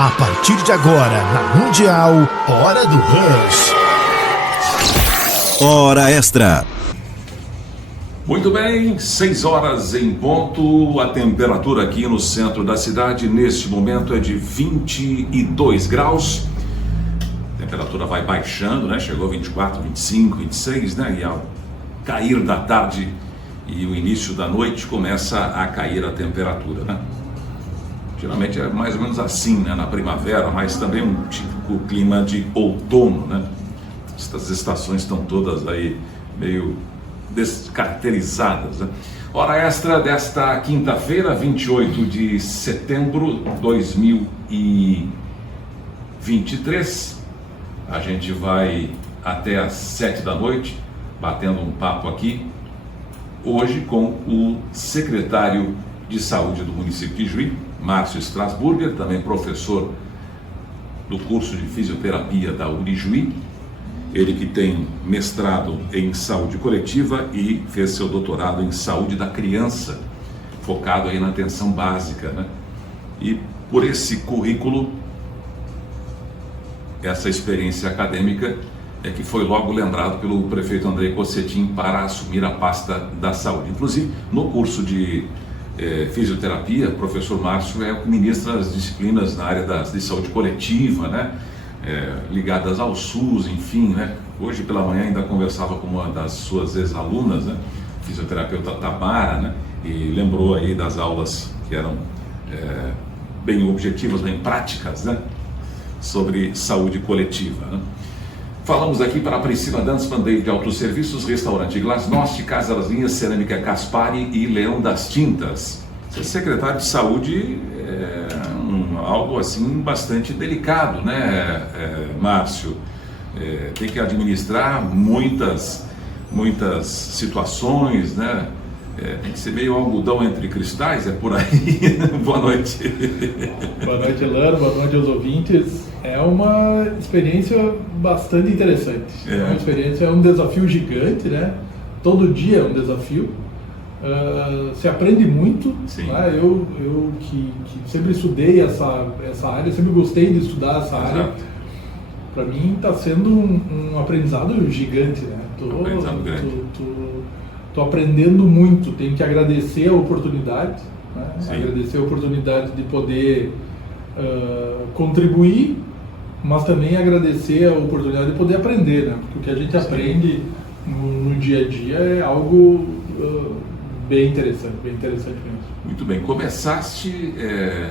A partir de agora, na Mundial, Hora do Rush. Hora Extra. Muito bem, 6 horas em ponto. A temperatura aqui no centro da cidade neste momento é de 22 graus. A temperatura vai baixando, né? Chegou a 24, 25, 26, né? E ao cair da tarde e o início da noite começa a cair a temperatura, né? Geralmente é mais ou menos assim, né? Na primavera, mas também um típico clima de outono, né? Estas estações estão todas aí meio descaracterizadas, né? Hora extra desta quinta-feira, 28 de setembro de 2023. A gente vai até às 7 da noite, batendo um papo aqui, hoje com o secretário de Saúde do município de Juí, Márcio Strasburger, também professor do curso de fisioterapia da Unijuí. Ele que tem mestrado em saúde coletiva e fez seu doutorado em saúde da criança, focado aí na atenção básica, né? E por esse currículo, essa experiência acadêmica, é que foi logo lembrado pelo prefeito André Cossetin para assumir a pasta da saúde. Inclusive, no curso de fisioterapia, o professor Márcio é o que ministra as disciplinas na área de saúde coletiva, né? Ligadas ao SUS, enfim, né? Hoje pela manhã ainda conversava com uma das suas ex-alunas, né? Fisioterapeuta Tamara, né? E lembrou aí das aulas que eram bem objetivas, bem práticas, né? Sobre saúde coletiva, né? Falamos aqui para a Priscila Dansman, de Autosserviços, Restaurante Glasnost, Casa das Linhas, Cerâmica Caspari e Leão das Tintas. Ser secretário de Saúde é algo assim bastante delicado, né, Márcio? Tem que administrar muitas situações, né? Tem que ser meio algodão entre cristais, é por aí. Boa noite. Boa noite, Elano, boa noite aos ouvintes. É uma experiência bastante interessante. É uma experiência, é um desafio gigante, né? Todo dia é um desafio. Se aprende muito, né? Eu que sempre estudei essa área, sempre gostei de estudar essa área. Para mim está sendo um aprendizado gigante, né? Tô aprendendo muito, tenho que agradecer a oportunidade, né? Agradecer a oportunidade de poder contribuir, mas também agradecer a oportunidade de poder aprender, né? Porque o que a gente aprende no dia a dia é algo bem interessante mesmo. Muito bem, começaste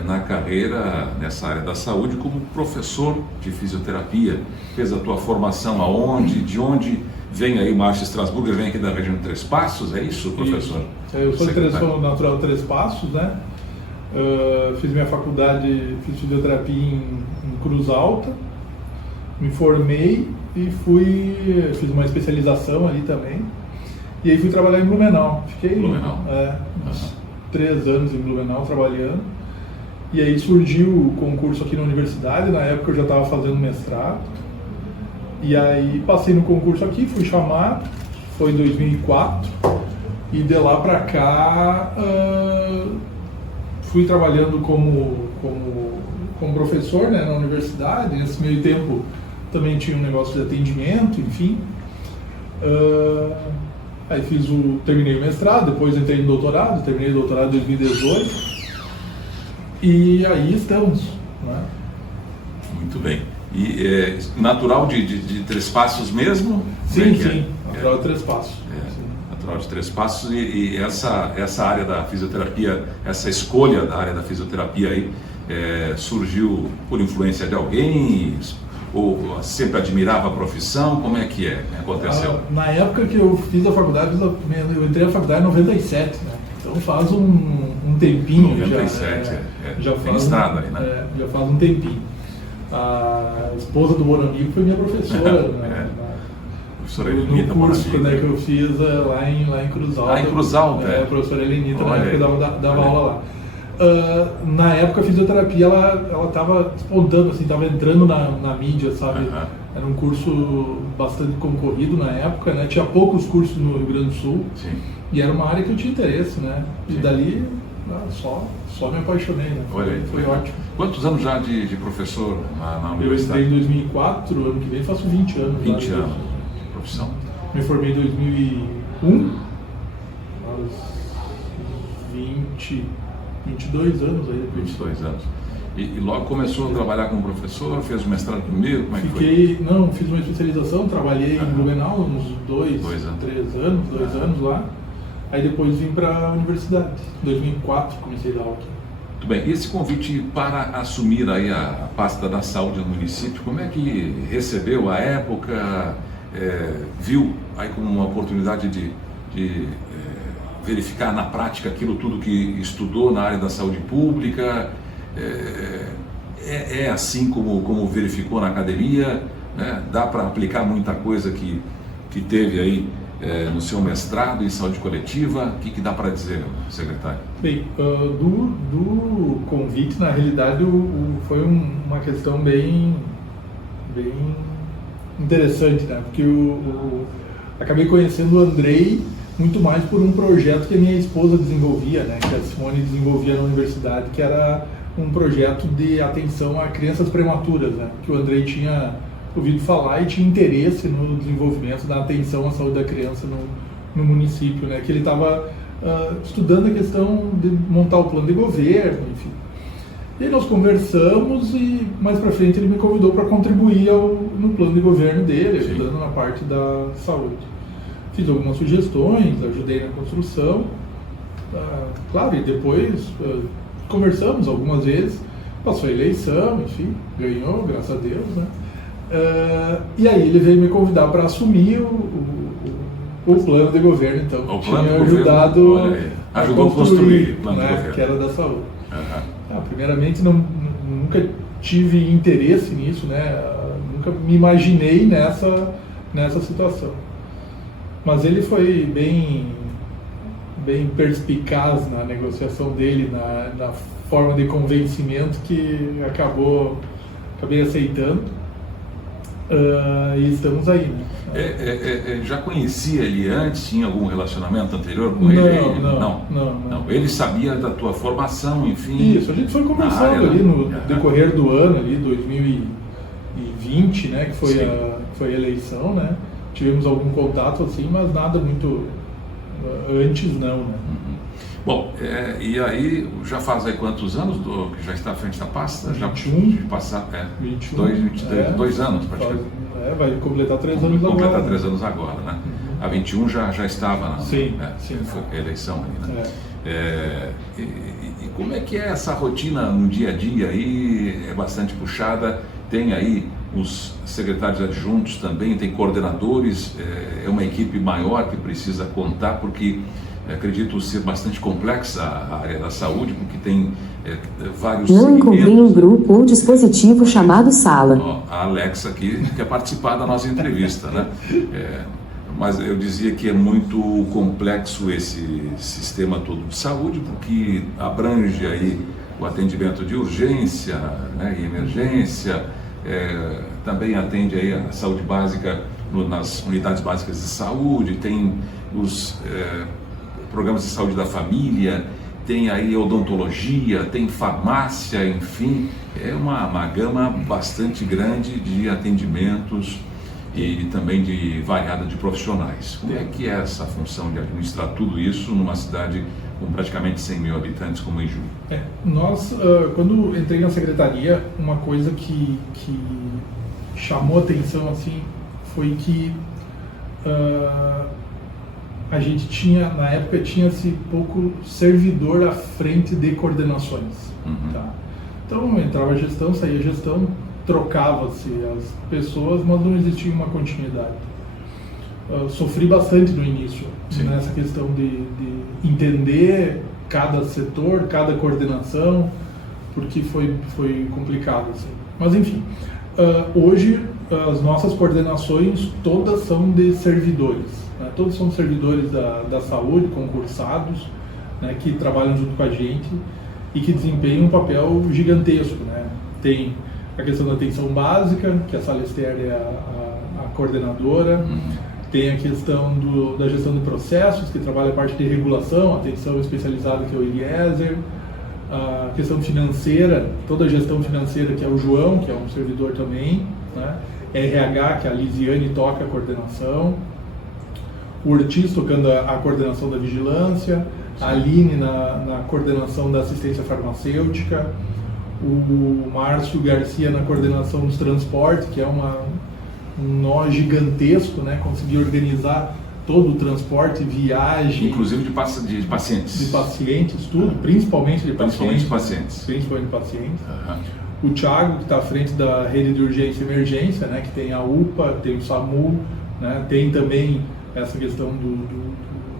na carreira nessa área da saúde como professor de fisioterapia, fez a tua formação aonde, de onde vem aí Márcio Strasburger, vem aqui da região de Três Passos, é isso, professor? Eu sou natural de Três Passos, né? Fiz minha faculdade, fiz fisioterapia em Cruz Alta, me formei e fiz uma especialização ali também. E aí fui trabalhar em Blumenau. Fiquei uns 3 anos em Blumenau trabalhando. E aí surgiu o concurso aqui na universidade, na época eu já estava fazendo mestrado. E aí passei no concurso aqui, fui chamado, foi em 2004. E de lá para cá fui trabalhando como professor, né, na universidade. Nesse meio tempo também tinha um negócio de atendimento, enfim. Aí terminei o mestrado, depois entrei no doutorado, terminei o doutorado em 2018 e aí estamos, né? Muito bem. E natural de Três Passos mesmo? Sim, natural de Três Passos. Natural de Três Passos e essa área da fisioterapia, essa escolha da área da fisioterapia aí surgiu por influência de alguém? Ou sempre admirava a profissão? Como é que aconteceu? Na época que eu fiz a faculdade, eu entrei na faculdade em 97, né? Então faz um tempinho 97, já tem estrada aí, né? Já faz um tempinho. A esposa do Bonamigo foi minha professora, Professora no Elenita curso Bonamigo, né, que eu fiz lá em Cruz Alta. Em Cruz Alta? A professora Elenita, na época dava aula lá. Na época a fisioterapia ela estava espontando, assim, estava entrando na mídia, sabe? Era um curso bastante concorrido na época, né? Tinha poucos cursos no Rio Grande do Sul. Sim. E era uma área que eu tinha interesse, né? E dali Só me apaixonei, né? Olha aí, Foi ótimo. Quantos anos já de professor na Eu universidade? entrei em 2004, ano que vem faço 20 anos. 20 anos de profissão. Me formei em 2001, aos 22 anos aí. 22 anos. E logo começou a trabalhar como professor, fez o mestrado primeiro, como é que foi? Fiz uma especialização, trabalhei em Blumenau uns 2 anos lá. Aí depois vim para a universidade. Em 2004 comecei a dar aula aqui. Muito bem. E esse convite para assumir aí a pasta da saúde no município, como é que recebeu a época, viu aí como uma oportunidade de verificar na prática aquilo tudo que estudou na área da saúde pública? É assim como verificou na academia, né? Dá para aplicar muita coisa que teve aí no seu mestrado em saúde coletiva? O que dá para dizer, secretário? Bem, do convite, na realidade, foi uma questão bem interessante, né? Porque acabei conhecendo o Andrei muito mais por um projeto que a minha esposa desenvolvia, né? Que a Simone desenvolvia na universidade, que era um projeto de atenção a crianças prematuras, né? Que o Andrei tinha ouvido falar e tinha interesse no desenvolvimento da atenção à saúde da criança no município, né? Que ele estava estudando a questão de montar o plano de governo, enfim. E aí nós conversamos e mais para frente ele me convidou para contribuir no plano de governo dele, ajudando na parte da saúde. Fiz algumas sugestões, ajudei na construção, claro, e depois conversamos algumas vezes, passou a eleição, enfim, ganhou, graças a Deus, né? E aí ele veio me convidar para assumir o plano de governo, então. O plano tinha de ajudado governo, ajudou a construir o plano de né, governo. que era da saúde. Primeiramente, nunca tive interesse nisso, né? Nunca me imaginei nessa situação. Mas ele foi bem perspicaz na negociação dele, na forma de convencimento que acabei aceitando. E estamos aí, né? Já conhecia ele antes? Tinha algum relacionamento anterior com ele? Não. Ele sabia da tua formação, enfim. Isso, a gente foi conversando ali no decorrer do ano, ali 2020, né? Que foi a eleição, né? Tivemos algum contato assim, mas nada muito antes não, né? Bom, e aí já faz aí quantos anos que já está à frente da pasta? 21. Já passar, 21. 2 anos praticamente. Vai completar 3 anos agora. Completar 3 anos agora, né? A 21 já estava sim. Foi a eleição ali, né? E como é que é essa rotina no dia a dia aí? É bastante puxada, tem aí os secretários adjuntos também, tem coordenadores, é uma equipe maior que precisa contar, porque acredito ser bastante complexa a área da saúde, porque tem vários Não encontrei um grupo ou dispositivo chamado sala. A Alexa aqui quer participar da nossa entrevista, né? Mas eu dizia que é muito complexo esse sistema todo de saúde, porque abrange aí o atendimento de urgência, né, e emergência, também atende aí a saúde básica nas unidades básicas de saúde, tem os programas de saúde da família, tem aí odontologia, tem farmácia, enfim, é uma gama bastante grande de atendimentos e também de variada de profissionais. Como é que é essa função de administrar tudo isso numa cidade com praticamente 100 mil habitantes como Itu? Nós, quando entrei na secretaria, uma coisa que chamou atenção assim, foi que a gente na época tinha-se pouco servidor à frente de coordenações. Tá? Então entrava a gestão, saía a gestão, trocava-se as pessoas, mas não existia uma continuidade. Sofri bastante no início, nessa questão de entender cada setor, cada coordenação, porque foi complicado. Assim. Mas enfim, hoje as nossas coordenações todas são de servidores. Né? Todos são servidores da saúde, concursados, né, que trabalham junto com a gente e que desempenham um papel gigantesco. Né? Tem a questão da atenção básica, que a Sala Esther é a coordenadora. Tem a questão da gestão de processos, que trabalha a parte de regulação, atenção especializada, que é o Eliezer. A questão financeira, toda a gestão financeira, que é o João, que é um servidor também, né? RH, que a Lisiane toca a coordenação. O Ortiz tocando a coordenação da vigilância. A Aline na coordenação da assistência farmacêutica. O Márcio Garcia na coordenação dos transportes, que é um nó gigantesco, né? Conseguir organizar todo o transporte, viagem... Inclusive de pacientes. De pacientes, tudo, principalmente de pacientes. Principalmente de pacientes. O Thiago, que está à frente da rede de urgência e emergência, né? Que tem a UPA, tem o SAMU, né? Tem também essa questão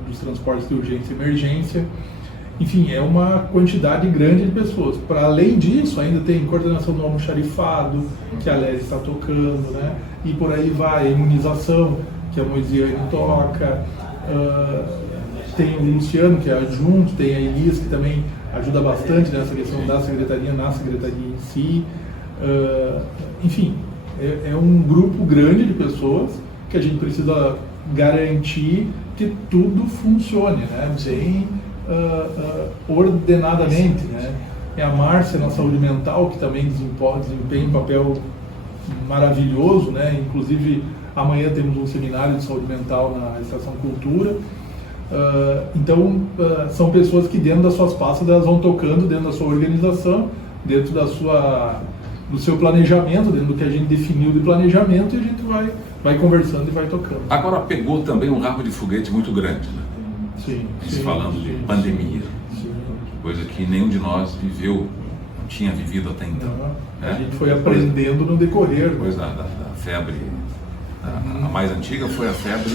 dos transportes de urgência e emergência. Enfim, é uma quantidade grande de pessoas. Para além disso, ainda tem coordenação do almoxarifado, que a Lésia está tocando, né? E por aí vai, a imunização, que a Moisiane toca, tem o Luciano, que é adjunto, tem a Elis, que também ajuda bastante nessa questão da secretaria, na secretaria em si. Enfim, é um grupo grande de pessoas que a gente precisa garantir que tudo funcione, né? Bem ordenadamente, né? É a Márcia na saúde mental, que também desempenha um papel maravilhoso, né? Inclusive amanhã temos um seminário de saúde mental na Estação Cultura. Então são pessoas que dentro das suas pastas elas vão tocando dentro da sua organização, dentro do seu planejamento, dentro do que a gente definiu de planejamento, e a gente vai conversando e vai tocando. Agora pegou também um rabo de foguete muito grande, né? Sim. Falando de pandemia, coisa que nenhum de nós não tinha vivido até então. A gente foi aprendendo no decorrer. Depois da febre, a mais antiga foi a febre...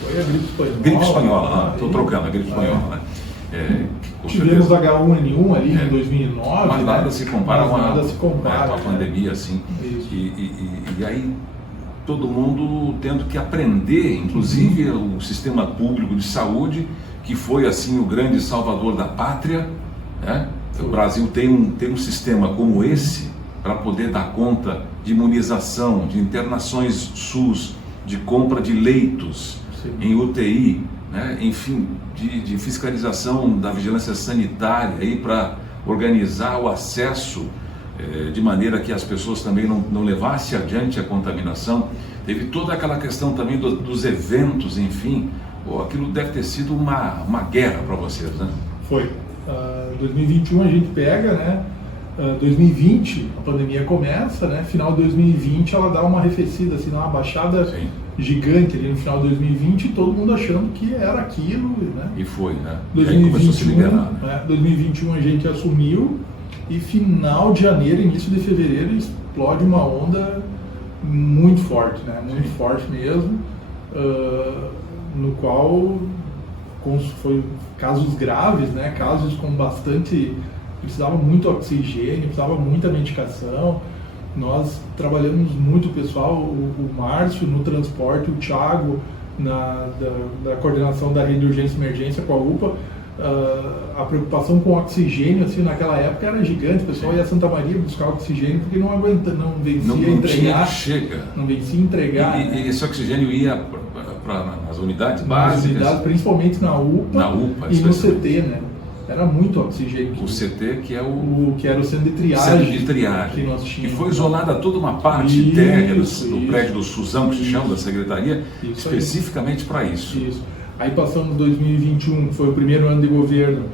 Foi a gripe espanhola. Gripe espanhola, estou trocando, a gripe espanhola, né? Tivemos H1N1 ali em 2009. Mas nada se compara com a pandemia, assim. E aí todo mundo tendo que aprender, inclusive o sistema público de saúde, que foi assim o grande salvador da pátria, né? O Brasil tem um sistema como esse para poder dar conta de imunização, de internações SUS, de compra de leitos em UTI, né? Enfim, de fiscalização da vigilância sanitária aí para organizar o acesso de maneira que as pessoas também não levassem adiante a contaminação. Teve toda aquela questão também dos eventos, enfim. Aquilo deve ter sido uma guerra para vocês, né? Foi. 2021 a gente pega, né? 2020 a pandemia começa, né? Final de 2020 ela dá uma arrefecida, assim, uma baixada gigante ali no final de 2020, e todo mundo achando que era aquilo, né? E foi, né? 2021, começou a se liberar, né? 2021 a gente assumiu, e final de janeiro, início de fevereiro, explode uma onda muito forte, né? Muito forte mesmo, no qual foi casos graves, né? Casos com bastante... precisava muito oxigênio, precisava muita medicação. Nós trabalhamos muito, pessoal, o Márcio no transporte, o Thiago da coordenação da rede de urgência e emergência com a UPA. A preocupação com o oxigênio, assim, naquela época era gigante. O pessoal ia a Santa Maria buscar oxigênio porque não vencia entregar. Não vencia entregar. E esse oxigênio ia nas unidades básicas? Nas unidades, principalmente na UPA e no CT, né? Era muito oxigênio. O CT, que é que era o centro de triagem. Que nós tínhamos. E foi isolada toda uma parte térrea do prédio do SUSão, que se chama, da Secretaria, especificamente para isso. Aí passamos 2021, foi o primeiro ano de governo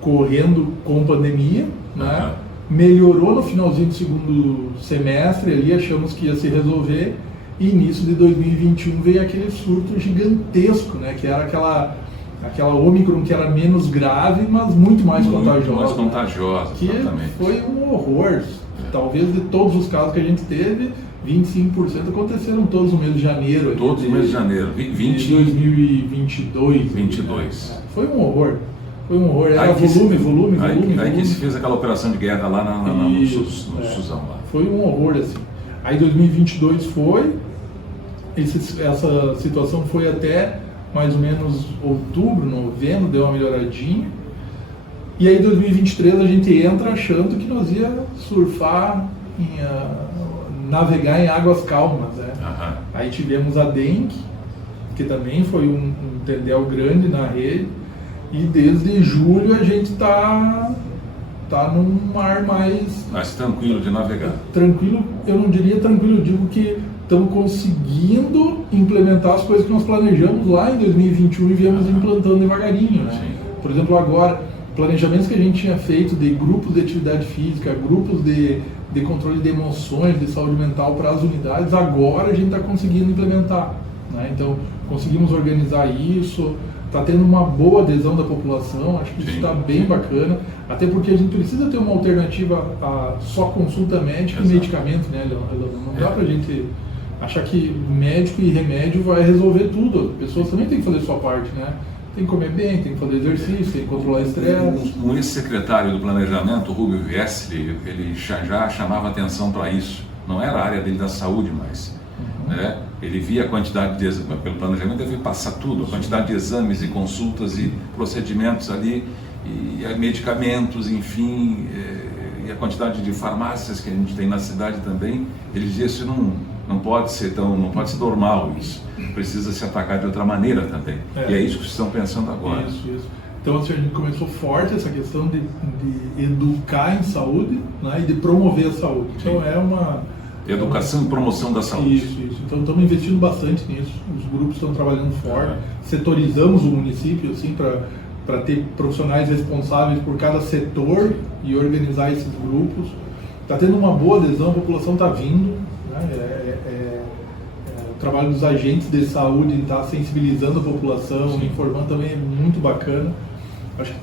correndo com pandemia, né? Melhorou no finalzinho do segundo semestre, ali achamos que ia se resolver, e início de 2021 veio aquele surto gigantesco, né? Que era aquela Ômicron, que era menos grave, mas muito mais contagiosa. Mais contagiosa, que exatamente. Foi um horror. Talvez de todos os casos que a gente teve, 25% aconteceram todos no mês de janeiro. Todos no mês de janeiro. 2022. 22. Né? Foi um horror. Era volume. Aí que se fez aquela operação de guerra lá no SUSão. Lá. Foi um horror, assim. Aí 2022 foi. Essa situação foi até mais ou menos outubro, novembro, deu uma melhoradinha. E aí 2023 a gente entra achando que nós ia surfar navegar em águas calmas, né? Aham. Aí tivemos a dengue, que também foi um tendel grande na rede, e desde julho a gente tá num mar mais tranquilo de navegar. tranquilo. Eu não diria tranquilo, eu digo que estamos conseguindo implementar as coisas que nós planejamos lá em 2021 e viemos implantando devagarinho, né? Sim. Por exemplo, agora, planejamentos que a gente tinha feito de grupos de atividade física, grupos de controle de emoções, de saúde mental para as unidades, agora a gente está conseguindo implementar, né? Então, conseguimos organizar isso, está tendo uma boa adesão da população, acho que isso está bem bacana, até porque a gente precisa ter uma alternativa a só consulta médica. Exato. E medicamento, né, Leandro? Não dá para a gente achar que médico e remédio vai resolver tudo. As pessoas também têm que fazer a sua parte, né? Tem que comer bem, tem que fazer exercício, tem que controlar estresse. O ex-secretário do Planejamento, Rubio Viesli, ele já chamava atenção para isso. Não era a área dele da saúde mais. Né? Ele via a quantidade de exames, pelo planejamento deve passar tudo, a quantidade de exames e consultas e procedimentos ali, e medicamentos, enfim, e a quantidade de farmácias que a gente tem na cidade também. Ele dizia isso não pode ser normal isso, precisa se atacar de outra maneira também. E é isso que vocês estão pensando agora. Isso. Então assim, a gente começou forte essa questão de educar em saúde, né, e de promover a saúde. Então é uma... Educação e promoção da saúde. Isso. Então estamos investindo bastante nisso, os grupos estão trabalhando forte, setorizamos o município assim, para ter profissionais responsáveis por cada setor e organizar esses grupos. Está tendo uma boa adesão, a população está vindo, né? O trabalho dos agentes de saúde em estar sensibilizando a população, informando também é muito bacana. Acho que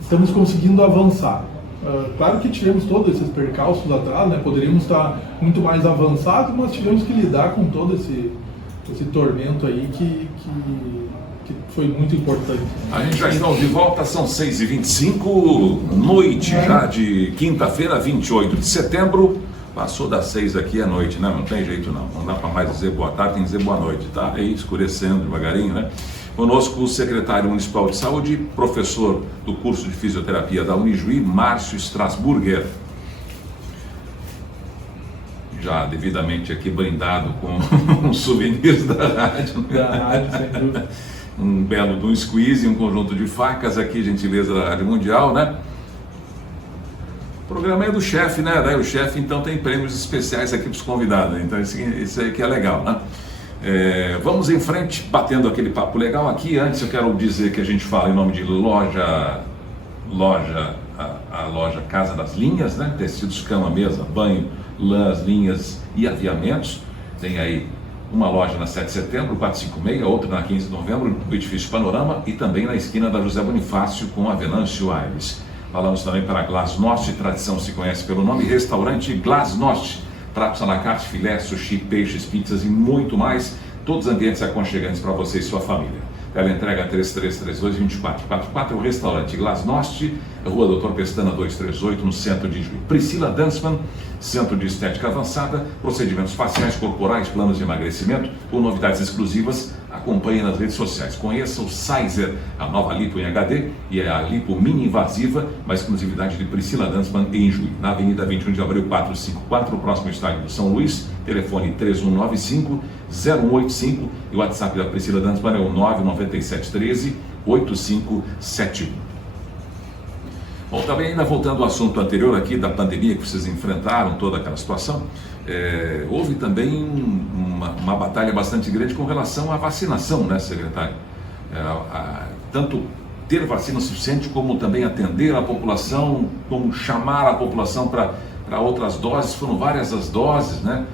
estamos conseguindo avançar. Claro que tivemos todos esses percalços atrás, né? Poderíamos estar muito mais avançados, mas tivemos que lidar com todo esse tormento aí que foi muito importante. A gente já está de volta, são 6h25, noite já de quinta-feira, 28 de setembro. Passou das 6 aqui à noite, né? Não tem jeito não dá para mais dizer boa tarde, tem que dizer boa noite, tá? Aí escurecendo devagarinho, né? Conosco o secretário municipal de saúde, professor do curso de fisioterapia da Unijuí, Márcio Strasburger. Já devidamente aqui brindado com souvenirs da rádio. Da rádio, sem dúvida. Um belo de um squeeze, um conjunto de facas aqui, gentileza da Rádio Mundial, né? O programa é do chefe, né? Daí o chefe então tem prêmios especiais aqui para os convidados, né? Então isso aí que é legal, né? Vamos em frente, batendo aquele papo legal aqui. Antes eu quero dizer que a gente fala em nome de a loja Casa das Linhas, né? Tecidos, cama, mesa, banho, lãs, linhas e aviamentos. Tem aí uma loja na 7 de setembro, 456, outra na 15 de novembro, no edifício Panorama, e também na esquina da José Bonifácio com a Venâncio Aires. Falamos também para Glasnost, tradição se conhece pelo nome, restaurante Glasnost. Pratos à la carte, filé, sushi, peixes, pizzas e muito mais. Todos ambientes aconchegantes para você e sua família. Ela entrega 3332-2444, o restaurante Glasnost, Rua Doutor Pestana 238, no centro de Juiz. Priscila Dansman, Centro de Estética Avançada, procedimentos faciais, corporais, planos de emagrecimento ou novidades exclusivas. Acompanhe nas redes sociais. Conheça o Sizer, a nova lipo em HD e a lipo mini invasiva, uma exclusividade de Priscila Dansman em Juiz. Na Avenida 21 de Abril 454, próximo estádio do São Luís. Telefone 3195-0185 e o WhatsApp da Priscila Dansman é o 99713-8571. Bom, também ainda voltando ao assunto anterior aqui da pandemia que vocês enfrentaram, toda aquela situação, houve também uma batalha bastante grande com relação à vacinação, né, secretário? Tanto ter vacina suficiente como também atender a população, como chamar a população para outras doses. Foram várias as doses, né,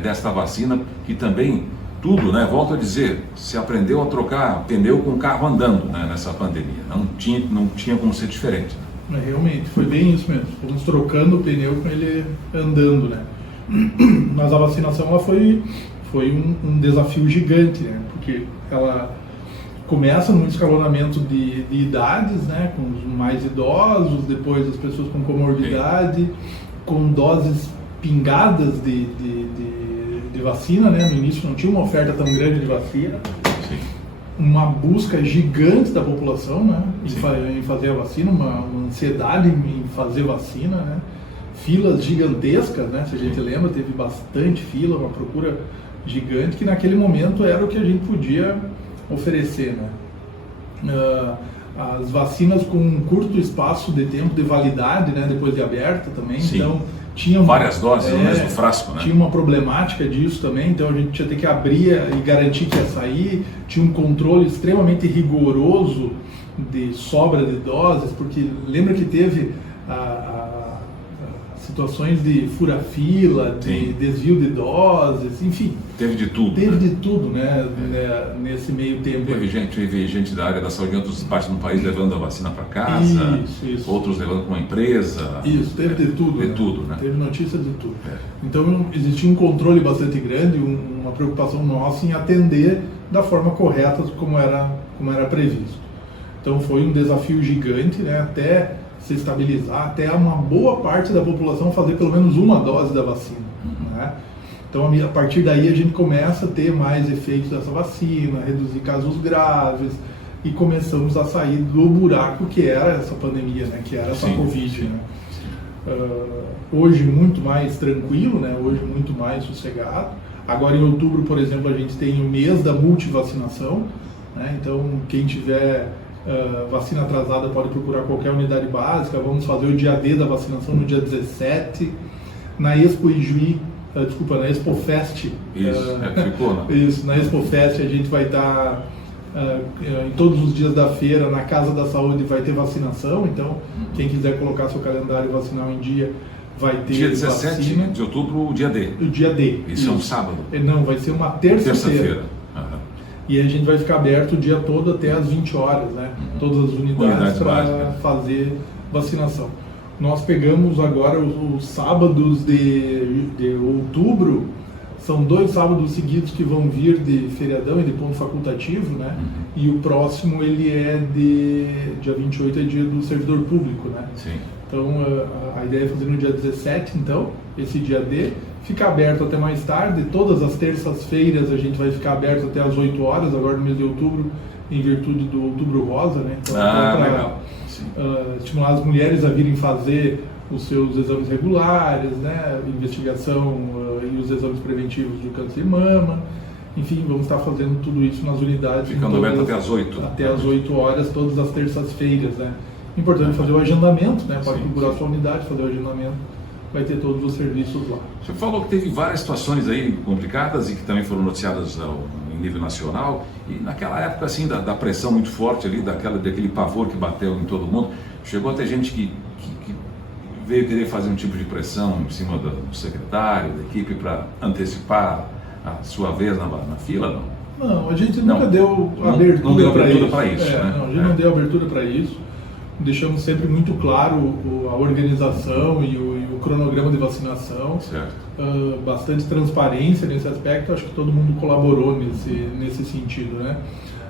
desta vacina, que também tudo, né, volto a dizer, se aprendeu a trocar pneu com carro andando, né, nessa pandemia. Não tinha como ser diferente, né? Realmente, foi bem isso mesmo. Fomos trocando o pneu com ele andando, né? Mas a vacinação ela foi um desafio gigante, né? Porque ela começa no escalonamento de idades, né? Com os mais idosos, depois as pessoas com comorbidade, com doses pingadas de vacina, né? No início não tinha uma oferta tão grande de vacina. Sim. Uma busca gigante da população, né, em fazer a vacina, uma ansiedade em fazer vacina, né, filas gigantescas, né? Se a gente lembra, teve bastante fila, uma procura gigante, que naquele momento era o que a gente podia oferecer, né? As vacinas com um curto espaço de tempo de validade, né? Depois de aberta também, Sim. então tinha várias doses no mesmo frasco, né? Tinha uma problemática disso também, então a gente tinha que abrir e garantir que ia sair, tinha um controle extremamente rigoroso de sobra de doses, porque lembra que teve situações de fura-fila, de Sim. desvio de doses, enfim. Teve de tudo. Teve né? de tudo, né, nesse meio tempo. Teve gente da área da saúde em outras partes do país levando a vacina para casa, Isso. outros levando para uma empresa. Isso, teve de tudo. De né? tudo, né? Teve notícia de tudo. É. Então existia um controle bastante grande, uma preocupação nossa em atender da forma correta como era previsto. Então foi um desafio gigante, né, até se estabilizar, até uma boa parte da população fazer pelo menos uma dose da vacina. Né? Então a partir daí a gente começa a ter mais efeitos dessa vacina, reduzir casos graves e começamos a sair do buraco que era essa pandemia, né, que era essa Sim, Covid. sim. Né? Hoje muito mais tranquilo, né? Hoje muito mais sossegado. Agora em outubro, por exemplo, a gente tem o mês da multivacinação, né? Então quem tiver vacina atrasada pode procurar qualquer unidade básica. Vamos fazer o dia D da vacinação no dia 17. Na Expo Ijuí, na Expo Fest. Isso, ficou, né? Isso, na Expo Fest a gente vai estar em todos os dias da feira, na Casa da Saúde vai ter vacinação, então quem quiser colocar seu calendário vacinal em dia vai ter Dia 17 vacina. de outubro, o dia D. O dia D. Isso é um sábado? Não, vai ser uma terça-feira. Aham. E a gente vai ficar aberto o dia todo até às 20 horas, né? Todas as unidades para básicas. fazer vacinação. Nós pegamos agora os sábados de outubro, são 2 sábados seguidos que vão vir de feriadão e de ponto facultativo, né? E o próximo ele é dia 28, é dia do servidor público, né? Sim. Então a ideia é fazer no dia 17, então, esse dia D, ficar aberto até mais tarde. Todas as terças-feiras a gente vai ficar aberto até às 8 horas, agora no mês de outubro, em virtude do Outubro Rosa, né? Então, legal. Estimular as mulheres a virem fazer os seus exames regulares, né? Investigação e os exames preventivos do câncer de mama. Enfim, vamos estar fazendo tudo isso nas unidades. Ficando aberto até às 8. Até às 8 horas, todas as terças-feiras, né? Importante fazer o agendamento, né? Pode procurar sua unidade, fazer o agendamento, vai ter todos os serviços lá. Você falou que teve várias situações aí complicadas e que também foram noticiadas em nível nacional, e naquela época assim da pressão muito forte ali, daquele pavor que bateu em todo mundo, chegou até gente que veio querer fazer um tipo de pressão em cima do secretário, da equipe, para antecipar a sua vez na fila, não? Não, a gente nunca deu abertura para isso. Né? Não, a gente não deu abertura para isso. Deixamos sempre muito claro a organização e o cronograma de vacinação. Certo. Bastante transparência nesse aspecto, acho que todo mundo colaborou nesse sentido, né?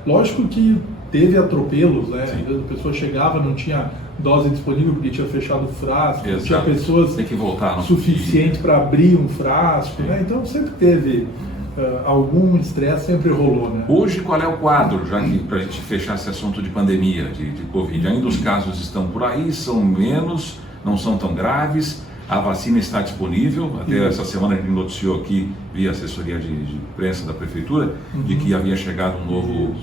Lógico que teve atropelos, né? A pessoa chegava, não tinha dose disponível porque tinha fechado o frasco, não tinha pessoas tem que voltar, suficiente para abrir um frasco, né? Então sempre teve algum estresse, sempre rolou, né? Hoje qual é o quadro, já que para a gente fechar esse assunto de pandemia, de Covid? Ainda os casos estão por aí, são menos, não são tão graves, a vacina está disponível, até essa semana a gente noticiou aqui, via assessoria de imprensa da Prefeitura, de que havia chegado um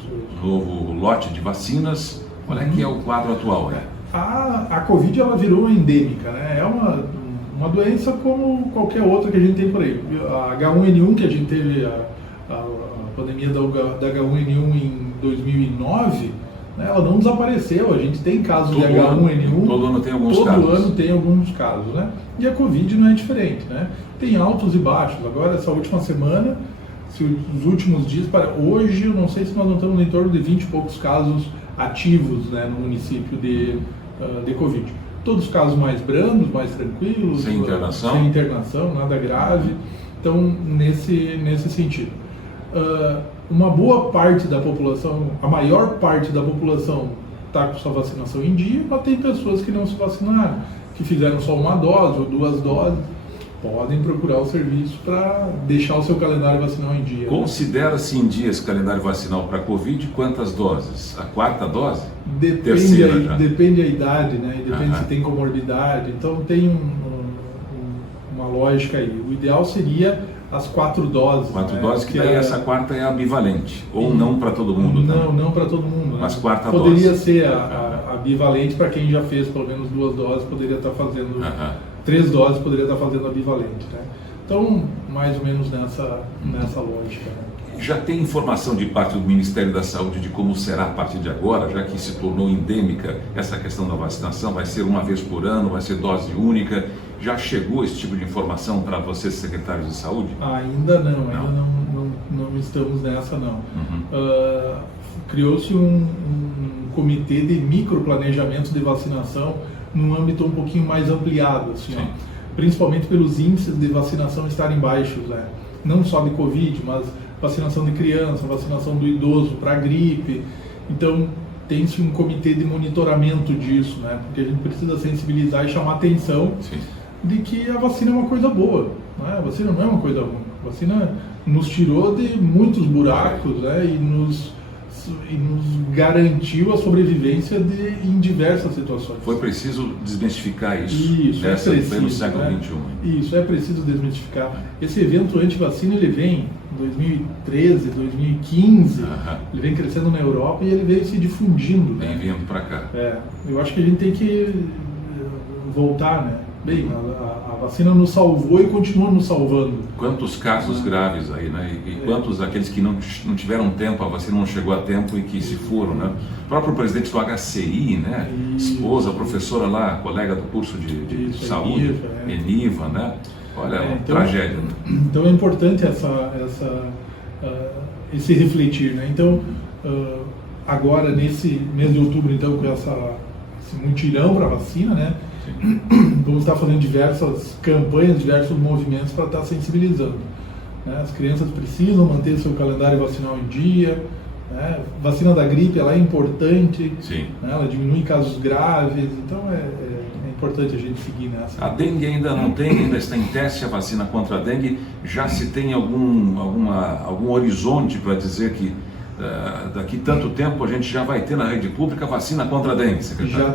novo lote de vacinas. Qual é que é o quadro atual? Né? A Covid ela virou endêmica, né? É uma doença como qualquer outra que a gente tem por aí. A H1N1, que a gente teve a pandemia da H1N1 em 2009, né, ela não desapareceu. A gente tem casos de H1N1. Todo ano tem alguns casos. Todo ano tem alguns casos, né? E a Covid não é diferente, né? Tem altos e baixos. Agora, essa última semana, os últimos dias, para hoje, eu não sei se nós não estamos em torno de 20 e poucos casos ativos, né, no município de Covid. Todos os casos mais brandos, mais tranquilos, sem internação, nada grave. Então, nesse sentido. Uma boa parte da população, a maior parte da população está com sua vacinação em dia, mas tem pessoas que não se vacinaram, que fizeram só uma dose ou 2 doses. Podem procurar o serviço para deixar o seu calendário vacinal em dia. Considera-se em dia esse calendário vacinal para Covid quantas doses? A 4ª dose? Depende a idade, né? E depende se tem comorbidade. Então tem lógica aí. O ideal seria as 4 doses. 4 né? doses, que daí essa quarta é a bivalente, ou não para todo mundo? Não para todo mundo. Mas né? quarta poderia dose. ser a bivalente para quem já fez pelo menos 2 doses, poderia estar fazendo 3 doses, poderia estar fazendo a bivalente. Né? Então, mais ou menos nessa lógica. Né? Já tem informação de parte do Ministério da Saúde de como será a partir de agora, já que se tornou endêmica essa questão da vacinação? Vai ser uma vez por ano, vai ser dose única? Já chegou esse tipo de informação para vocês, secretários de saúde? Ainda não estamos nessa não. Criou-se um comitê de microplanejamento de vacinação num âmbito um pouquinho mais ampliado, assim, ó, principalmente pelos índices de vacinação estarem baixos, né? Não só de Covid, mas vacinação de criança, vacinação do idoso para gripe. Então, tem-se um comitê de monitoramento disso, né? Porque a gente precisa sensibilizar e chamar atenção de que a vacina é uma coisa boa, né? A vacina não é uma coisa ruim. A vacina nos tirou de muitos buracos, né? E nos garantiu a sobrevivência em diversas situações. Foi preciso desmistificar isso, é preciso, no século né? XXI. Isso, é preciso desmistificar. Esse evento anti-vacina, ele vem em 2013, 2015, ele vem crescendo na Europa e ele veio se difundindo. Vem vindo para cá. Eu acho que a gente tem que voltar, né? Bem, a vacina nos salvou e continua nos salvando. Quantos casos graves aí, né? E quantos aqueles que não tiveram tempo, a vacina não chegou a tempo e que se foram, né? O próprio presidente do HCI, né? Esposa, professora lá, colega do curso de saúde, Eniva, né? Olha, então, tragédia. Né? Então é importante esse refletir, né? Então, agora nesse mês de outubro, então, com esse mutirão para a vacina, né? Vamos estar fazendo diversas campanhas, diversos movimentos para estar sensibilizando. Né? As crianças precisam manter seu calendário vacinal em dia. Né? Vacina da gripe, ela é importante. Né? Ela diminui casos graves. Então é importante a gente seguir nessa. A dengue ainda não tem, ainda está em teste a vacina contra a dengue. Já se tem algum horizonte para dizer que daqui tanto tempo a gente já vai ter na rede pública vacina contra a dengue, secretário?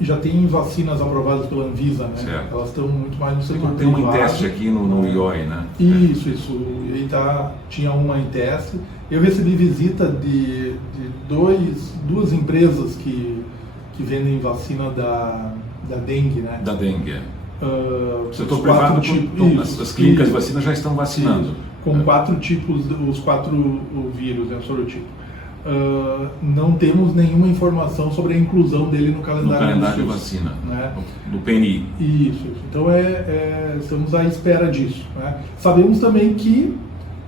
Já tem vacinas aprovadas pela Anvisa, né? Certo. Elas estão muito mais no setor tem privado. Uma em teste aqui no IOI, né? Isso. E tinha uma em teste. Eu recebi visita de duas empresas que vendem vacina da dengue, né? Da dengue, o setor privado, as clínicas de vacina já estão vacinando. Com 4 tipos, os 4 vírus, né, o sorotipo. Não temos nenhuma informação sobre a inclusão dele no calendário de vacina, né? Do PNI. Isso. Então estamos à espera disso. Né? Sabemos também que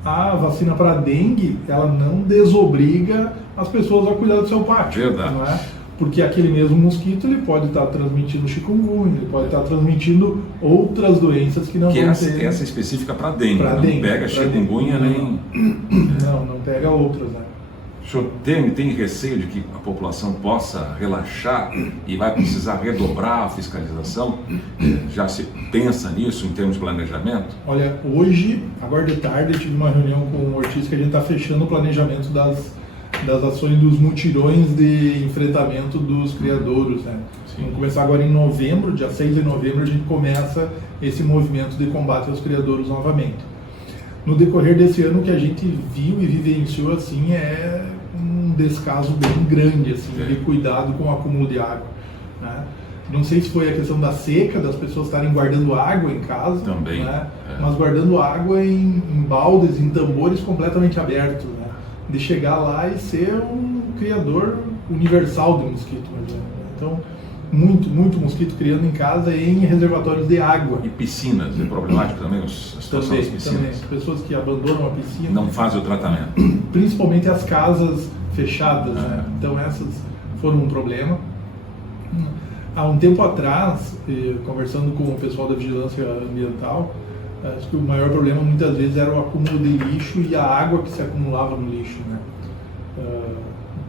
a vacina para dengue, ela não desobriga as pessoas a cuidar do seu pátio. Verdade. Não é? Porque aquele mesmo mosquito, ele pode estar transmitindo chikungunya, ele pode estar transmitindo outras doenças que não vão ter... Essa é específica para dengue, não dengue, pega chikungunya nem... Não pega outras, né? O senhor tem receio de que a população possa relaxar e vai precisar redobrar a fiscalização? Já se pensa nisso em termos de planejamento? Olha, hoje, agora de tarde, eu tive uma reunião com o Ortiz que a gente está fechando o planejamento das ações dos mutirões de enfrentamento dos criadouros, né? Vamos começar agora em novembro, dia 6 de novembro, a gente começa esse movimento de combate aos criadouros novamente. No decorrer desse ano, o que a gente viu e vivenciou assim é um descaso bem grande assim, de cuidado com o acúmulo de água, né? Não sei se foi a questão da seca, das pessoas estarem guardando água em casa, também, né? Mas guardando água em baldes, em tambores completamente abertos, né? De chegar lá e ser um criador universal de mosquito. Então, muito mosquito criando em casa e em reservatórios de água. E piscinas, é problemático também a situação das piscinas? Também. Pessoas que abandonam a piscina. Não fazem o tratamento. Principalmente as casas fechadas, né? Então essas foram um problema. Há um tempo atrás, conversando com o pessoal da vigilância ambiental, acho que o maior problema muitas vezes era o acúmulo de lixo e a água que se acumulava no lixo, né?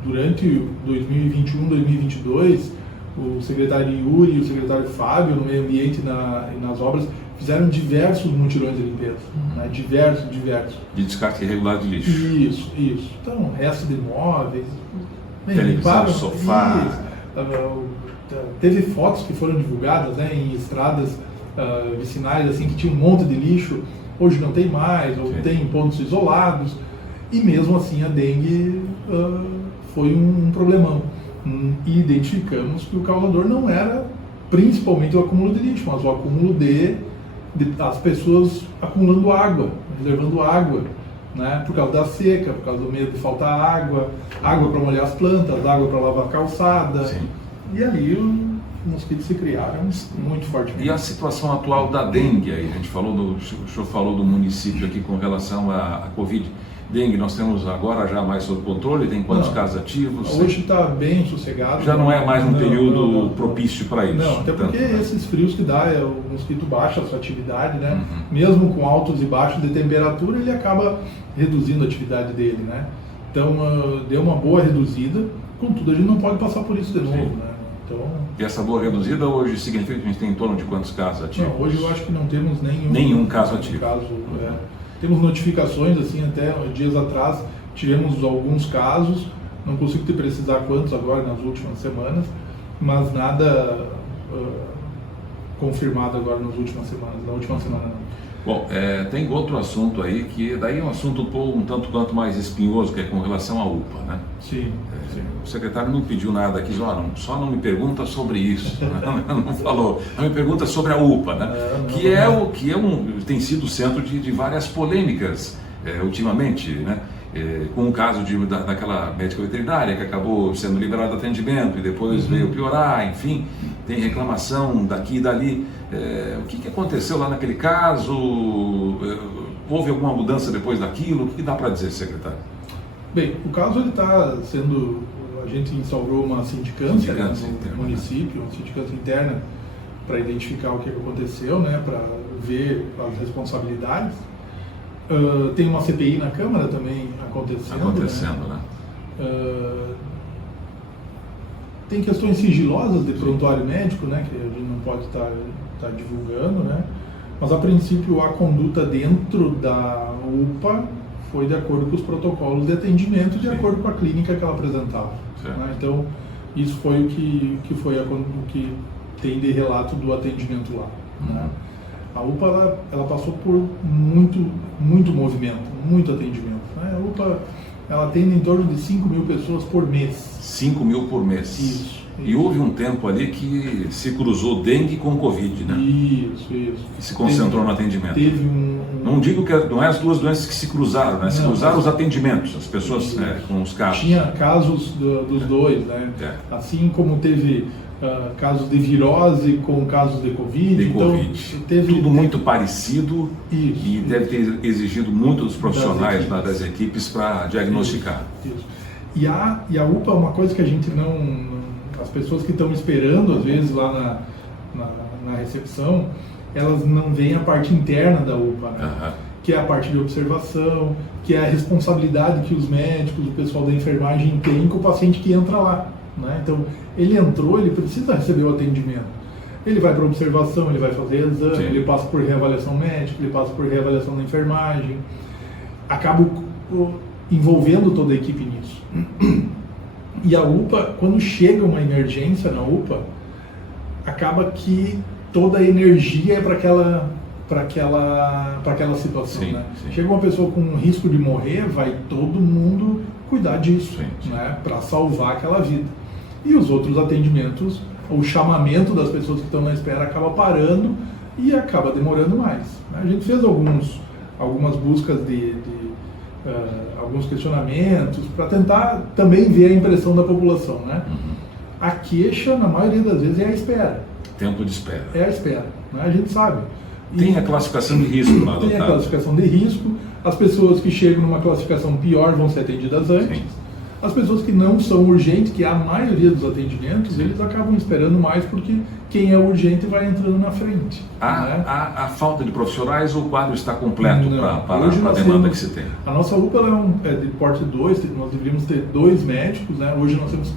Durante 2021, 2022, o secretário Yuri e o secretário Fábio, no meio ambiente e nas obras, fizeram diversos mutirões de limpeza, né? Diversos. De descarte irregular de lixo. Isso. Então, resto de móveis, televisão, sofá. Teve fotos que foram divulgadas, né, em estradas vicinais assim, que tinha um monte de lixo, hoje não tem mais, ou tem em pontos isolados, e mesmo assim a dengue foi um problemão. E identificamos que o causador não era principalmente o acúmulo de lixo, mas o acúmulo de as pessoas acumulando água, reservando água, né, por causa da seca, por causa do medo de faltar água para molhar as plantas, água para lavar a calçada. Sim. E ali os mosquitos se criaram muito fortemente. E a situação atual da dengue aí? A gente falou o senhor falou do município aqui com relação à Covid. Dengue, nós temos agora já mais sob controle? Tem quantos casos ativos? Hoje está bem sossegado. Já não é mais um período propício para isso? Não, até porque esses frios que dá, o mosquito baixa a sua atividade, né? Mesmo com altos e baixos de temperatura, ele acaba reduzindo a atividade dele, né? Então, deu uma boa reduzida, contudo, a gente não pode passar por isso de novo, né? Então, e essa boa reduzida hoje significa que a gente tem em torno de quantos casos ativos? Não, hoje eu acho que não temos nenhum caso ativo. Temos notificações, assim, até dias atrás tivemos alguns casos, não consigo te precisar quantos agora nas últimas semanas, mas nada confirmado agora nas últimas semanas, na última semana não. Bom, tem outro assunto aí, que daí é um assunto um tanto quanto mais espinhoso, que é com relação à UPA, né? Sim. O secretário não pediu nada aqui, só não me pergunta sobre isso, né? Não falou, não me pergunta sobre a UPA, né? Tem sido centro de várias polêmicas ultimamente, né? Com o caso daquela médica veterinária que acabou sendo liberada do atendimento e depois veio piorar, enfim, tem reclamação daqui e dali. O que aconteceu lá naquele caso? Houve alguma mudança depois daquilo? O que dá para dizer, secretário? Bem, o caso ele está sendo, a gente instaurou uma sindicância no município, uma sindicância interna para identificar o que aconteceu, né, para ver as responsabilidades. Tem uma CPI na Câmara também acontecendo, né? Tem questões sigilosas de prontuário médico, né, que a gente não pode estar divulgando, né? Mas a princípio a conduta dentro da UPA foi de acordo com os protocolos de atendimento, de acordo com a clínica que ela apresentava. Né? Então isso foi o que que tem de relato do atendimento lá. Né? A UPA ela passou por muito movimento, muito atendimento. Né? A UPA ela atende em torno de 5 mil pessoas por mês. 5 mil por mês? Isso. E houve um tempo ali que se cruzou dengue com Covid, né? Isso. E se concentrou no atendimento. Teve Não digo que não é as duas doenças que se cruzaram, né? Se cruzaram os atendimentos, as pessoas com os casos. Tinha casos dos dois, né? Assim como teve casos de virose com casos de Covid. Teve tudo muito parecido. E deve ter exigido muito dos profissionais das equipes para diagnosticar. Isso. E a UPA é uma coisa que a gente as pessoas que estão esperando, às vezes, lá na recepção, elas não veem a parte interna da UPA, né? Que é a parte de observação, que é a responsabilidade que os médicos, o pessoal da enfermagem tem com o paciente que entra lá, né? Então, ele entrou, ele precisa receber o atendimento. Ele vai para observação, ele vai fazer exame, ele passa por reavaliação médica, ele passa por reavaliação da enfermagem. Acaba envolvendo toda a equipe nisso. E a UPA, quando chega uma emergência na UPA, acaba que toda a energia é para aquela situação. Né? Chega uma pessoa com risco de morrer, vai todo mundo cuidar disso, né? Para salvar aquela vida. E os outros atendimentos, o chamamento das pessoas que estão na espera acaba parando e acaba demorando mais. Né? A gente fez algumas buscas alguns questionamentos para tentar também ver a impressão da população, né? A queixa, na maioria das vezes, é a espera. Tempo de espera. É a espera, né? A gente sabe. Tem a classificação de risco lá. Tem a classificação de risco. As pessoas que chegam numa classificação pior vão ser atendidas antes. As pessoas que não são urgentes, que é a maioria dos atendimentos, eles acabam esperando mais porque quem é urgente vai entrando na frente. Há falta de profissionais ou o quadro está completo para a demanda que se tem? A nossa UPA é de porte 2, nós deveríamos ter 2 médicos, né? Hoje nós temos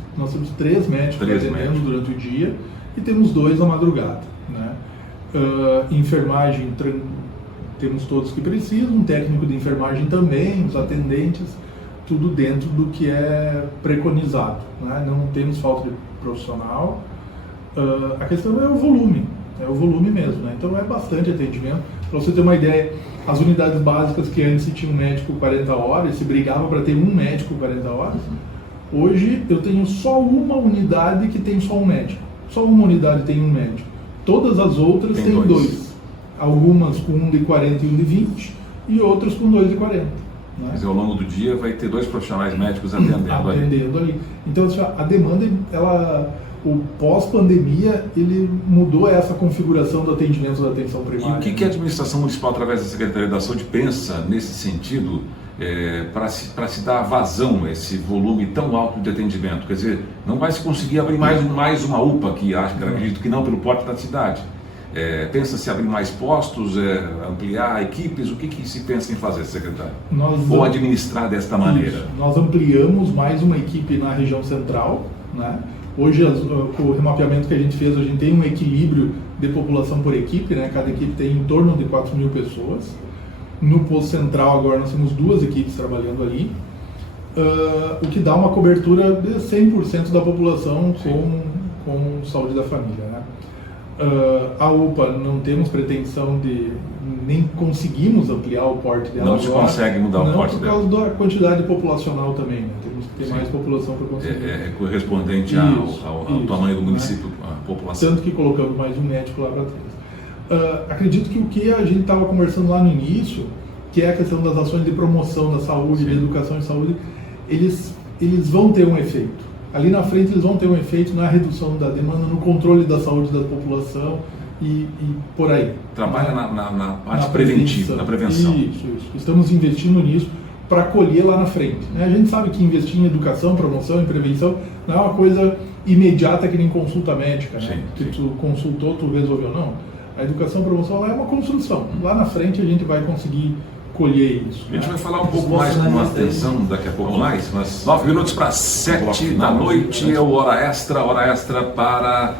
3 médicos atendendo durante o dia e temos 2 na madrugada. Né? Enfermagem, temos todos que precisam, um técnico de enfermagem também, os atendentes, tudo dentro do que é preconizado. Né? Não temos falta de profissional. A questão é o volume. é o volume mesmo, né? Então é bastante atendimento. Para você ter uma ideia, as unidades básicas que antes tinha um médico 40 horas, se brigava para ter um médico 40 horas, hoje eu tenho só uma unidade que tem só um médico. Só uma unidade tem um médico. Todas as outras têm dois. Algumas com um de 40 e um de 20 e outras com 2 de 40. Né? Quer dizer, ao longo do dia vai ter 2 profissionais médicos atendendo ali. Então a demanda, o pós-pandemia, ele mudou essa configuração do atendimento da atenção primária. E o que a administração municipal, através da Secretaria da Saúde, pensa nesse sentido para se dar vazão a esse volume tão alto de atendimento? Quer dizer, não vai se conseguir abrir mais uma UPA aqui, acredito que não, pelo porte da cidade. Pensa-se abrir mais postos, ampliar equipes? O que se pensa em fazer, secretário? Ou administrar desta maneira? Nós ampliamos mais uma equipe na região central, né? Hoje, com o remapeamento que a gente fez, a gente tem um equilíbrio de população por equipe, né? Cada equipe tem em torno de 4.000 pessoas. No posto central, agora, nós temos 2 equipes trabalhando ali, o que dá uma cobertura de 100% da população com saúde da família, né? A UPA não temos pretensão de, nem conseguimos ampliar o porte dela. Não se consegue mudar o porte dela. Por causa da quantidade populacional também, né? Temos que ter mais população para conseguir. É correspondente ao tamanho do município, né? A população. Tanto que colocamos mais um médico lá para trás. Acredito que o que a gente estava conversando lá no início, que é a questão das ações de promoção da saúde, de educação em saúde, eles vão ter um efeito. Ali na frente eles vão ter um efeito na redução da demanda, no controle da saúde da população e por aí. Trabalha na parte preventiva, na prevenção. Isso. Estamos investindo nisso para colher lá na frente, né? A gente sabe que investir em educação, promoção e prevenção não é uma coisa imediata que nem consulta médica, né? Que tu consultou, tu resolveu, não. A educação e promoção ela é uma construção. Lá na frente a gente vai conseguir colher isso. A gente vai falar um pouco mais com atenção daqui a pouco mais, mas 9 minutos para 7 da noite é o hora extra para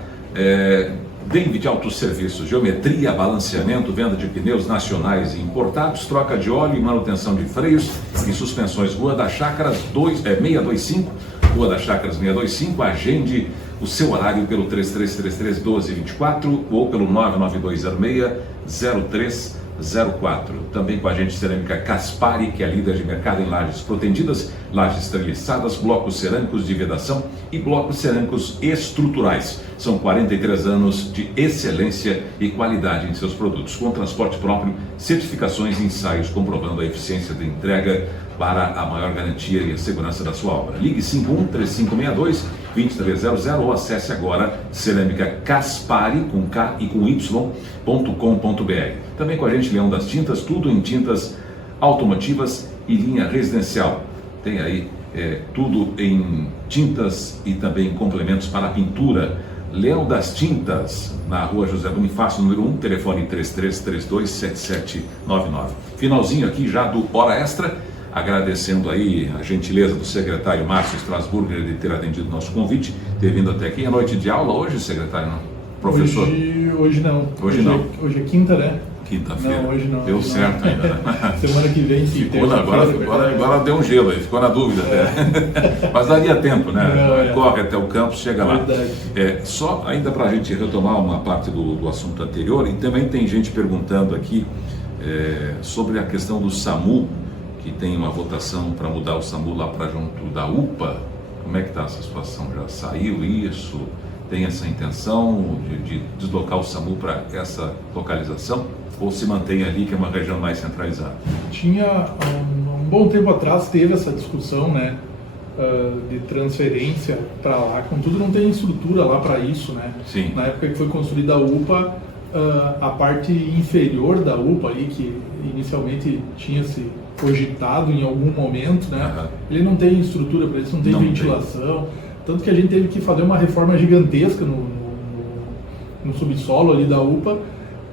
David Autosserviços, geometria, balanceamento, venda de pneus nacionais e importados, troca de óleo e manutenção de freios e suspensões. Rua das Chácaras 625, Rua das Chácaras 625, agende o seu horário pelo 3333-1224 ou pelo 99206-0304. Também com a gente Cerâmica Caspari, que é líder de mercado em lajes protendidas, lajes treliçadas, blocos cerâmicos de vedação e blocos cerâmicos estruturais. São 43 anos de excelência e qualidade em seus produtos, com transporte próprio, certificações e ensaios comprovando a eficiência da entrega para a maior garantia e a segurança da sua obra. Ligue 51-3562-2300 ou acesse agora Cerâmica Caspari, com K e com Y.com.br. Também com a gente Leão das Tintas, tudo em tintas automotivas e linha residencial. Tem aí tudo em tintas e também complementos para a pintura. Leão das Tintas, na rua José Bonifácio, número 1, telefone 33327799. Finalzinho aqui já do Hora Extra, agradecendo aí a gentileza do secretário Márcio Strasburger de ter atendido nosso convite, ter vindo até aqui. É noite de aula hoje, secretário, não? Professor? Hoje não. Hoje não. Hoje é quinta, né? Quinta-feira. Não, hoje não. Deu hoje certo não. ainda, né? Semana que vem, sim. Agora deu um gelo aí, ficou na dúvida até. Mas daria tempo, né? Corre até o campus, chega lá. Só ainda para a gente retomar uma parte do assunto anterior, e também tem gente perguntando aqui sobre a questão do SAMU, que tem uma votação para mudar o SAMU lá para junto da UPA. Como é que está essa situação? Já saiu isso? Tem essa intenção de deslocar o SAMU para essa localização? Ou se mantém ali, que é uma região mais centralizada? Tinha, um bom tempo atrás, teve essa discussão, né, de transferência para lá. Contudo, não tem estrutura lá para isso, né? Sim. Na época que foi construída a UPA, a parte inferior da UPA ali, que inicialmente tinha se cogitado em algum momento, né? Ele não tem estrutura para isso, não tem ventilação. Tanto que a gente teve que fazer uma reforma gigantesca no subsolo ali da UPA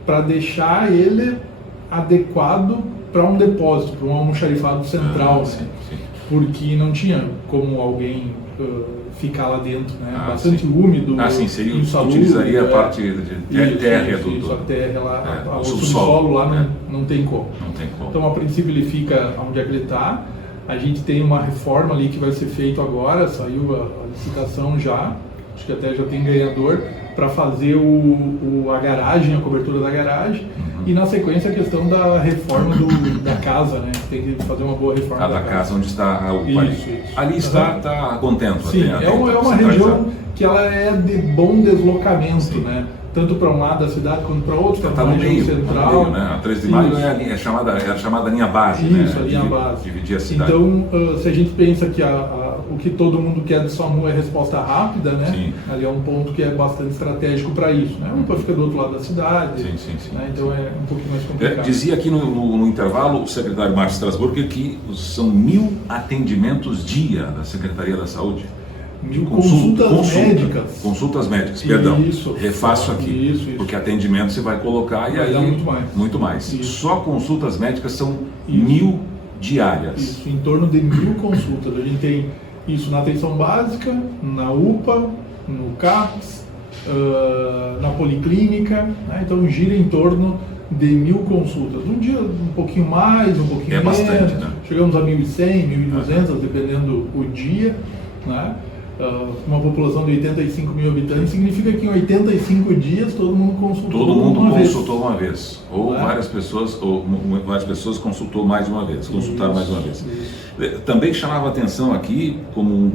para deixar ele adequado para um depósito, para um almoxarifado central, né? Porque não tinha como alguém ficar lá dentro, né? Bastante úmido, seria, utilizaria a parte de terra do... a terra lá, o subsolo lá não tem como. Não tem como. Então, a princípio, ele fica onde ele está. A gente tem uma reforma ali que vai ser feita agora, saiu a licitação já, acho que até já tem ganhador, para fazer a garagem, a cobertura da garagem, e na sequência a questão da reforma da casa, né? Tem que fazer uma boa reforma da casa onde está a UPA. Isso. Ali está contento. Sim, é uma região que ela é de bom deslocamento, né? Tanto para um lado da cidade quanto para outro, está no meio, central. No meio, né? A 3 de Maio era chamada linha base, isso, né? A linha base. Dividir a cidade. Então, se a gente pensa que o que todo mundo quer do SAMU é resposta rápida, né? Sim. Ali é um ponto que é bastante estratégico para isso, né? A UPA fica do outro lado da cidade, sim. Né? Então é um pouquinho mais complicado. Dizia aqui no intervalo o secretário Márcio Strasburger que são 1.000 atendimentos dia da Secretaria da Saúde. Consultas médicas, perdão. Refaço aqui, isso. porque atendimento você vai colocar e aí muito mais. Isso. Só consultas médicas são 1.000 diárias. Isso, em torno de 1.000 consultas. A gente tem isso na atenção básica, na UPA, no CAPS, na policlínica, né? Então gira em torno de 1.000 consultas. Um dia um pouquinho mais, um pouquinho menos. Bastante, né? Chegamos a 1.100, 1.200, dependendo o dia, né? Uma população de 85 mil habitantes significa que em 85 dias todo mundo consultou uma vez. Ou várias pessoas consultou mais uma vez, consultaram mais uma vez. Também chamava atenção aqui, como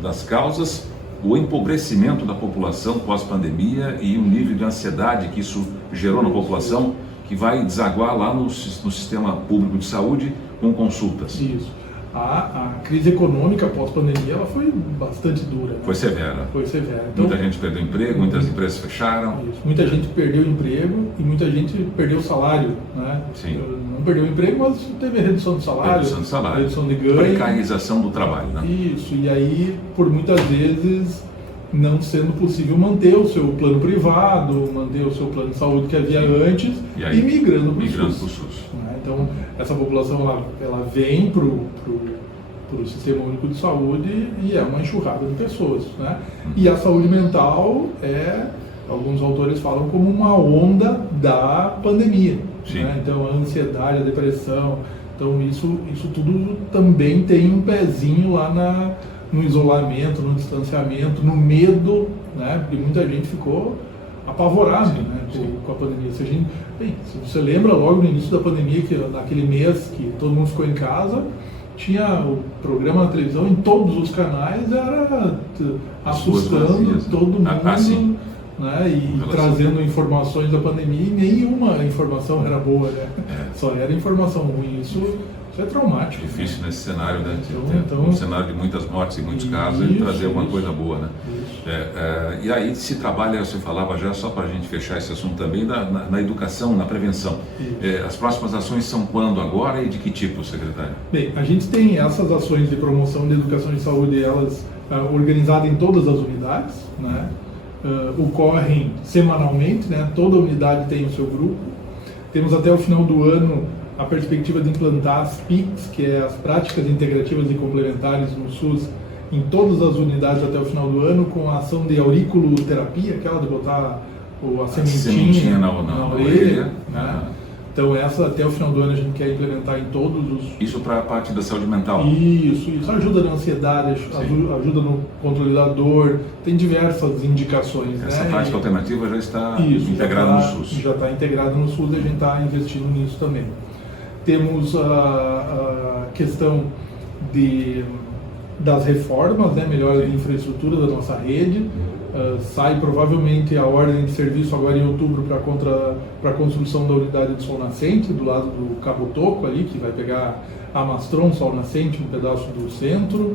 das causas, o empobrecimento da população pós-pandemia e um nível de ansiedade que isso gerou na população, que vai desaguar lá no sistema público de saúde com consultas. Isso. A crise econômica pós-pandemia ela foi bastante dura. Né? Foi severa. Então, muita gente perdeu emprego, muitas empresas fecharam. Isso. Muita gente perdeu emprego e muita gente perdeu salário. Né? Sim. Não perdeu emprego, mas teve redução de salário, redução de ganho. Precarização do trabalho. Né? Isso, e aí, por muitas vezes, não sendo possível manter o seu plano privado, manter o seu plano de saúde que havia antes, e migrando para o SUS. Então, essa população ela vem para o Sistema Único de Saúde e é uma enxurrada de pessoas. Né? E a saúde mental alguns autores falam como uma onda da pandemia. Né? Então, a ansiedade, a depressão, então isso tudo também tem um pezinho lá no isolamento, no distanciamento, no medo, né? Porque muita gente ficou apavorado, né, com a pandemia. Se você lembra, logo no início da pandemia, que naquele mês que todo mundo ficou em casa, tinha o programa na televisão em todos os canais, era assustando todo mundo, né, e trazendo informações da pandemia, e nenhuma informação era boa, né? Só era informação ruim. Isso é traumático. Difícil nesse cenário, né? Então, um cenário de muitas mortes em muitos casos, ele trazer alguma coisa boa, né? E aí se trabalha, você falava já, só para a gente fechar esse assunto também, na educação, na prevenção. As próximas ações são quando, agora, e de que tipo, secretário? Bem, a gente tem essas ações de promoção de educação e saúde, elas organizadas em todas as unidades, né? Ocorrem semanalmente, né? Toda unidade tem o seu grupo. Temos até o final do ano a perspectiva de implantar as PICs, que é as práticas integrativas e complementares no SUS, em todas as unidades até o final do ano, com a ação de auriculoterapia, aquela de botar a sementinha na orelha. Né? Então essa até o final do ano a gente quer implementar em todos os... Isso para a parte da saúde mental? Isso ajuda na ansiedade, ajuda no controle da dor, tem diversas indicações. Essa prática alternativa já está integrada no SUS? Já está integrada no SUS e a gente está investindo nisso também. Temos a questão das reformas, né, melhora de infraestrutura da nossa rede. Sai provavelmente a ordem de serviço agora em outubro para a construção da unidade de sol nascente, do lado do Cabo Toco ali, que vai pegar a Mastron, sol nascente, um pedaço do centro.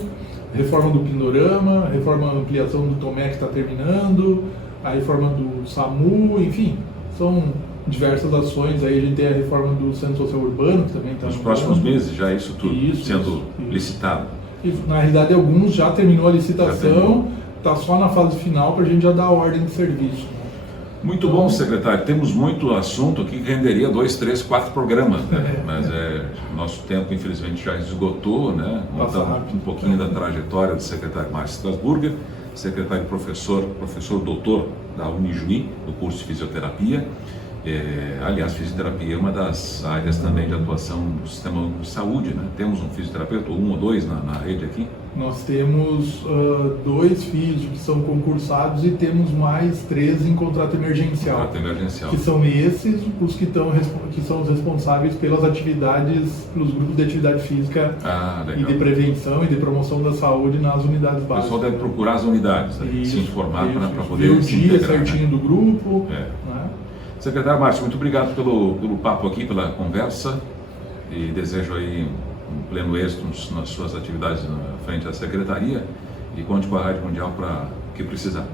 Reforma do Pindorama, ampliação do Tomé que está terminando, a reforma do SAMU, enfim, são diversas ações. Aí a gente tem a reforma do Centro Social Urbano, que também está nos próximos meses já isso tudo sendo licitado. Na realidade, alguns já terminou a licitação, está só na fase final para a gente já dar a ordem de serviço. Muito bom, secretário. Temos muito assunto aqui que renderia 2, 3, 4 programas, né? Mas nosso tempo, infelizmente, já esgotou, né? Contando um pouquinho da trajetória do secretário Márcio Strasburger, secretário professor doutor da Unijuí, do curso de fisioterapia. Aliás, fisioterapia é uma das áreas também de atuação do sistema de saúde, né? Temos um fisioterapeuta, um ou dois na rede aqui? Nós temos 2 físicos que são concursados e temos mais 3 em contrato emergencial. Contrato emergencial. Que são esses os que são os responsáveis pelas atividades, pelos grupos de atividade física e de prevenção e de promoção da saúde nas unidades básicas. O pessoal deve procurar as unidades, se informar para poder ver o se dia integrar, certinho, né? do grupo. É. Né? Secretário Márcio, muito obrigado pelo papo aqui, pela conversa, e desejo aí um pleno êxito nas suas atividades na frente à Secretaria, e conte com a Rádio Mundial para o que precisar.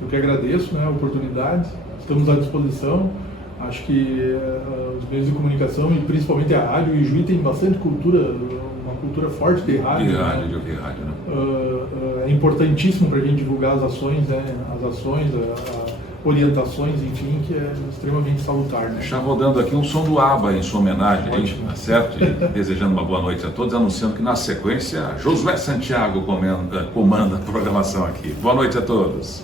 Eu que agradeço, né, a oportunidade, estamos à disposição. Acho que os meios de comunicação, e principalmente a rádio, e Juí tem bastante cultura, uma cultura forte de rádio. De ouvir rádio, né? É importantíssimo para a gente divulgar as ações, né, orientações, enfim, que é extremamente salutar. Né? Deixar rodando aqui um som do ABBA em sua homenagem, aí, tá certo? E desejando uma boa noite a todos, anunciando que na sequência Josué Santiago comanda a programação aqui. Boa noite a todos.